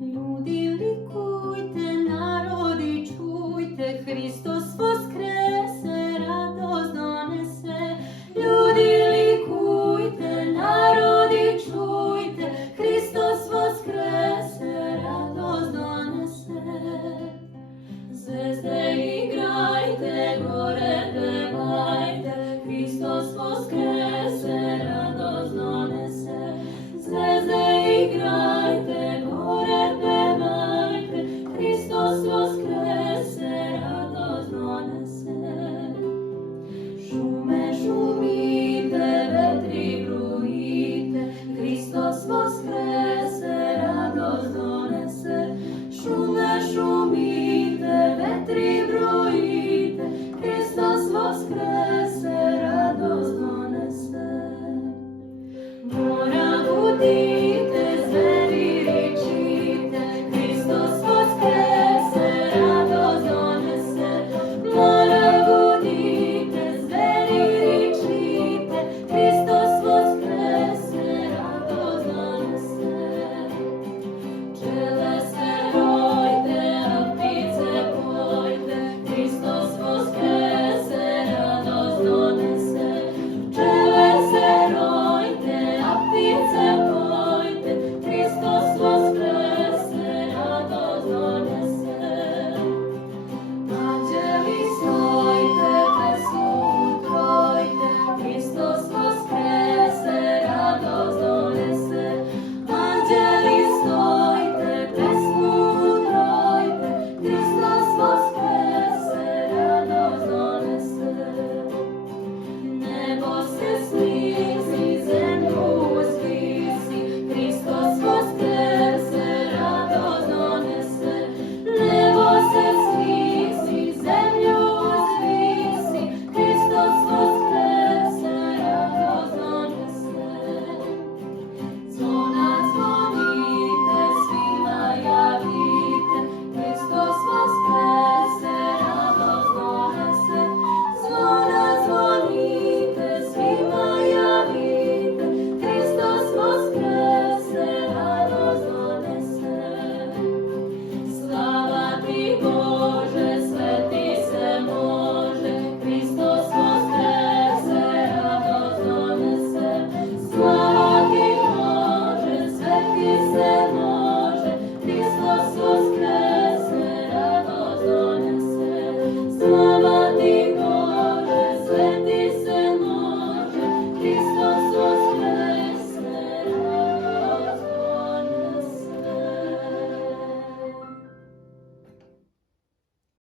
Ljudi, likujte, narodi, čujte, Hristos voskrese, radost donese. Ljudi, likujte, narodi, čujte, Hristos voskrese, radost donese. Zvezde igrajte, gore pevajte, Hristos voskrese, radost donese. Zvezde igrajte, gore pevajte, Hristos voskrese, radost donese. Šume, šume,